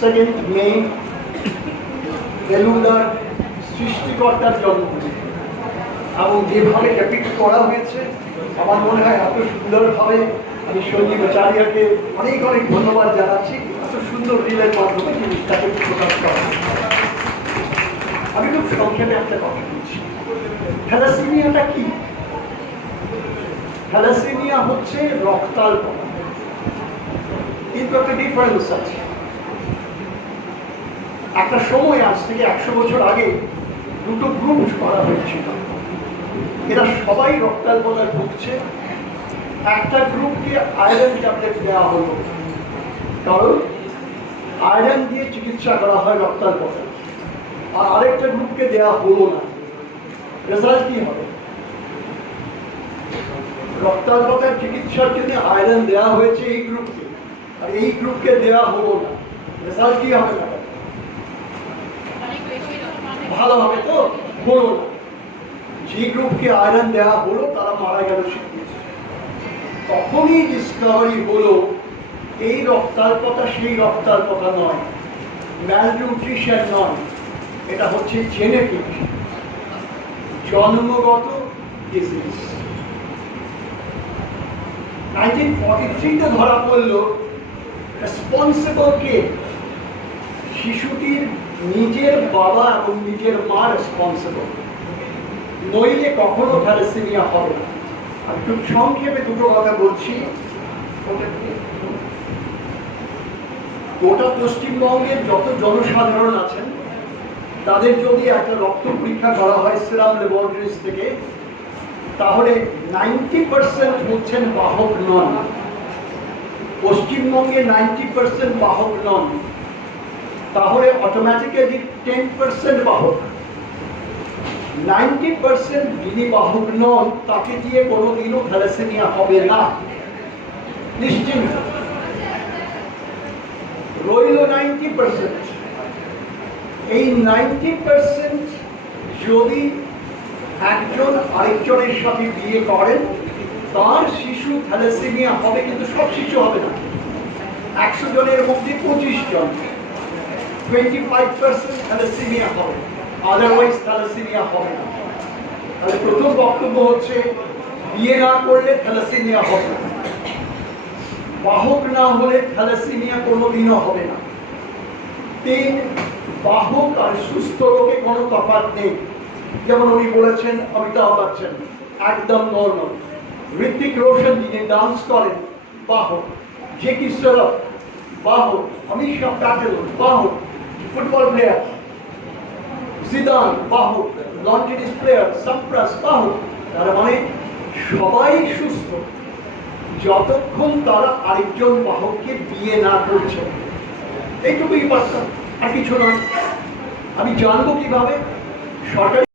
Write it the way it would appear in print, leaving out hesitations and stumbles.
2nd মে ফেলুদার সৃষ্টিকর্তার জন্মদিন এবং যেভাবে ক্যাপিট করা হয়েছে আমার মনে হয় এত সুন্দরভাবে আমি সঞ্জীব আচার্যকে অনেক অনেক ধন্যবাদ জানাচ্ছি এত সুন্দর রিলের মাধ্যমে জিনিসটাকে প্রকাশ করা। আমি খুব সংক্ষেপে একটা কথা বলছি। থ্যালাসেমিয়াটা কি? থ্যালাসেমিয়া হচ্ছে রক্তাল্পতা, কিন্তু একটা ডিফারেন্স আছে। একটা সময় আজ থেকে 100 বছর আগে দুটো গ্রুপ করা হয়েছিল, এরা সবাই রক্তাল্পতায় ভুগছে। একটা গ্রুপকে আয়রন ট্যাবলেট দেওয়া হলো, কারণ আয়রন দিয়ে চিকিৎসা করা হয় রক্তাল্পতা, আর আরেকটা গ্রুপকে দেওয়া হলো না। রেজাল্ট কি হবে? রক্তাল্পতার চিকিৎসার জন্য আয়রন দেওয়া হয়েছে এই গ্রুপকে, আর এই গ্রুপকে দেওয়া হলো না। রেজাল্ট কি হবে? না ভালো হবে তো? হলো না। যে গ্রুপকে আয়রন দেওয়া হলো তারা মারা গেল। তখনই ডিসকভারি হলো এই রক্তাল্পতা সেই রক্তাল্পতা নয়, ম্যালনিউট্রিশন নয়, এটা হচ্ছে জেনেটিক, জন্মগত ডিজিজ। 1943-তে ধরা পড়ল রেসপন্সিবল কে? শিশুটির নিজের বাবা এবং নিজের মা রেসপন্সিবল, নইলে কখনো থ্যালাসেমিয়া হবে না। আমি খুব সংক্ষেপে দুটো কথা বলছি। গোটা পশ্চিমবঙ্গের যত জনসাধারণ আছেন তাদের যদি একটা রক্ত পরীক্ষা করা হয় সিরাম ল্যাবরেটরিজ থেকে, তাহলে 90% হচ্ছেন বাহক নন। পশ্চিমবঙ্গে 90% বাহক নন, তাহলে অটোমেটিক্যালি 10% বাহক। 90% যিনি বাহক নন তাকে দিয়ে কোনোদিনও থ্যালাসেমিয়া হবে না, নিশ্চিন্ত। রইল 90%। এই 90% যদি একজন আরেকজনের সাথে বিয়ে করেন তার শিশু থ্যালাসেমিয়া হবে, কিন্তু সব শিশু হবে না। 100 জনের মধ্যে 25 জন, 25% থ্যালাসেমিয়া হবে, আদারওয়াইজ থ্যালাসেমিয়া হবে না। তাহলে প্রথম বক্তব্য হচ্ছে বিয়ে না করলে থ্যালাসেমিয়া হবে না, বাহক না হলে থ্যালাসেমিয়া কোনোদিনও হবে না। 3, বাহক আর সুস্থ রোগে কোনো তফাৎ নেই। যেমন উনি বলেছেন অমিতাভ বচ্চন একদম নর্মাল, ঋত্বিক রোশন যিনি ডান্স করেন বাহক, জেকি শ্রফ বাহক, অমিশা প্যাটেল বাহক, ফুটবল প্লেয়ার জিদান বাহক, লন টেনিস প্লেয়ার সাম্প্রাস বাহক। তার মানে সবাই সুস্থ যতক্ষণ তারা আরেকজন বাহককে বিয়ে না করছে। এইটুকুই পারতাম, আর কিছু নয়। আমি জানবো কিভাবে? সরকারি